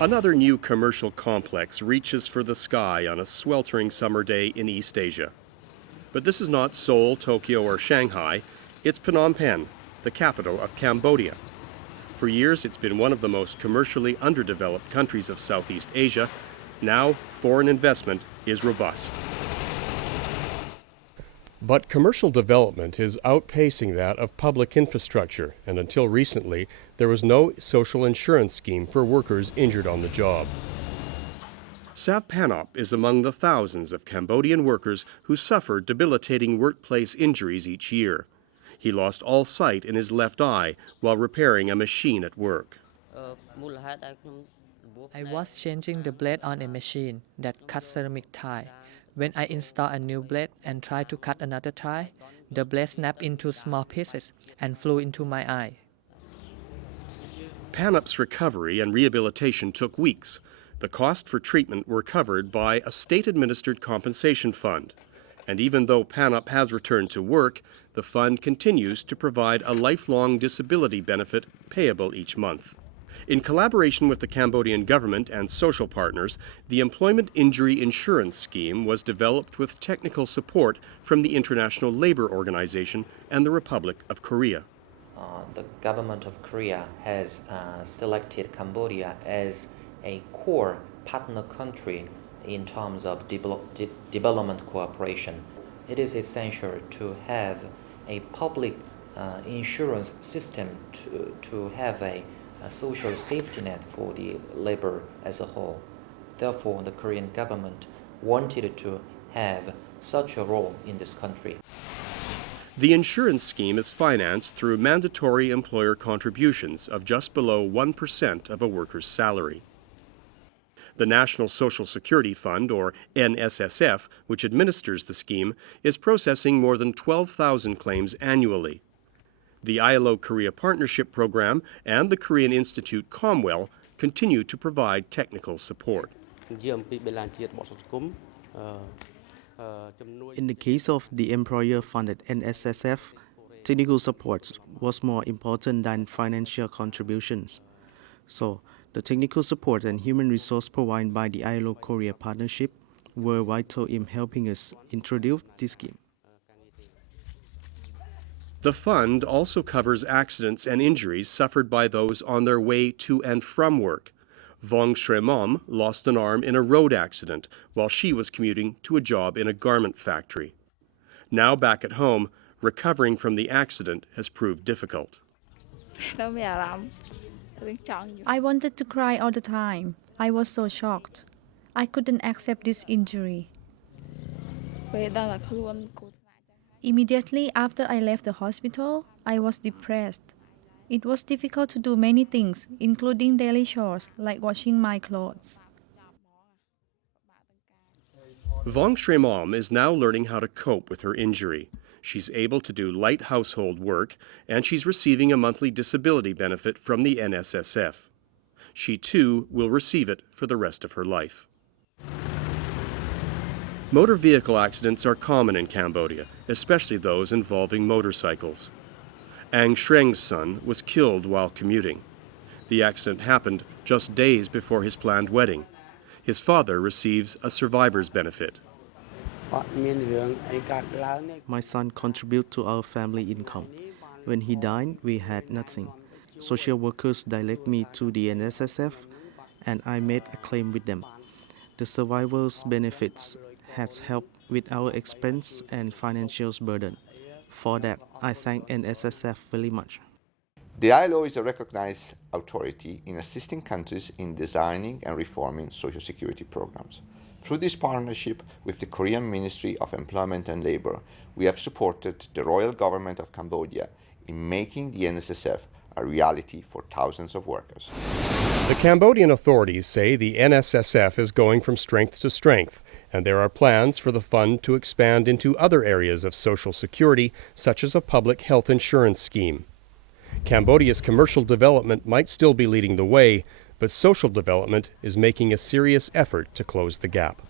Another new commercial complex reaches for the sky on a sweltering summer day in East Asia. But this is not Seoul, Tokyo, or Shanghai. It's Phnom Penh, the capital of Cambodia. For years, it's been one of the most commercially underdeveloped countries of Southeast Asia. Now, foreign investment is robust. But commercial development is outpacing that of public infrastructure, and until recently, there was no social insurance scheme for workers injured on the job. Sav Pannop is among the thousands of Cambodian workers who suffer debilitating workplace injuries each year. He lost all sight in his left eye while repairing a machine at work. I was changing the blade on a machine that cuts ceramic tile. When I installed a new blade and tried to cut another tile, the blade snapped into small pieces and flew into my eye. Pannop's recovery and rehabilitation took weeks. The cost for treatment were covered by a state-administered compensation fund. And even though Pannop has returned to work, the fund continues to provide a lifelong disability benefit payable each month. In collaboration with the Cambodian government and social partners, the Employment Injury Insurance Scheme was developed with technical support from the International Labour Organization and the Republic of Korea. The government of Korea has selected Cambodia as a core partner country in terms of development cooperation. It is essential to have a public insurance system to have a social safety net for the labor as a whole. Therefore, the Korean government wanted to have such a role in this country. The insurance scheme is financed through mandatory employer contributions of just below 1% of a worker's salary. The National Social Security Fund, or NSSF, which administers the scheme, is processing more than 12,000 claims annually. The ILO-Korea Partnership Program and the Korean Institute Comwell continue to provide technical support. In the case of the employer-funded NSSF, technical support was more important than financial contributions. So, the technical support and human resource provided by the ILO-Korea Partnership were vital in helping us introduce this scheme. The fund also covers accidents and injuries suffered by those on their way to and from work. Vong Sreymom lost an arm in a road accident while she was commuting to a job in a garment factory. Now back at home, recovering from the accident has proved difficult. I wanted to cry all the time. I was so shocked. I couldn't accept this injury. Immediately after I left the hospital, I was depressed. It was difficult to do many things, including daily chores like washing my clothes. Vong Sreymom is now learning how to cope with her injury. She's able to do light household work, and she's receiving a monthly disability benefit from the NSSF. She too will receive it for the rest of her life. Motor vehicle accidents are common in Cambodia, especially those involving motorcycles. Ang Sreng's son was killed while commuting. The accident happened just days before his planned wedding. His father receives a survivor's benefit. My son contributed to our family income. When he died, we had nothing. Social workers direct me to the NSSF, and I made a claim with them. The survivor's benefits has helped with our expense and financial burden. For that, I thank NSSF very much. The ILO is a recognized authority in assisting countries in designing and reforming social security programs. Through this partnership with the Korean Ministry of Employment and Labor, we have supported the Royal Government of Cambodia in making the NSSF a reality for thousands of workers. The Cambodian authorities say the NSSF is going from strength to strength, and there are plans for the fund to expand into other areas of social security, such as a public health insurance scheme. Cambodia's commercial development might still be leading the way, but social development is making a serious effort to close the gap.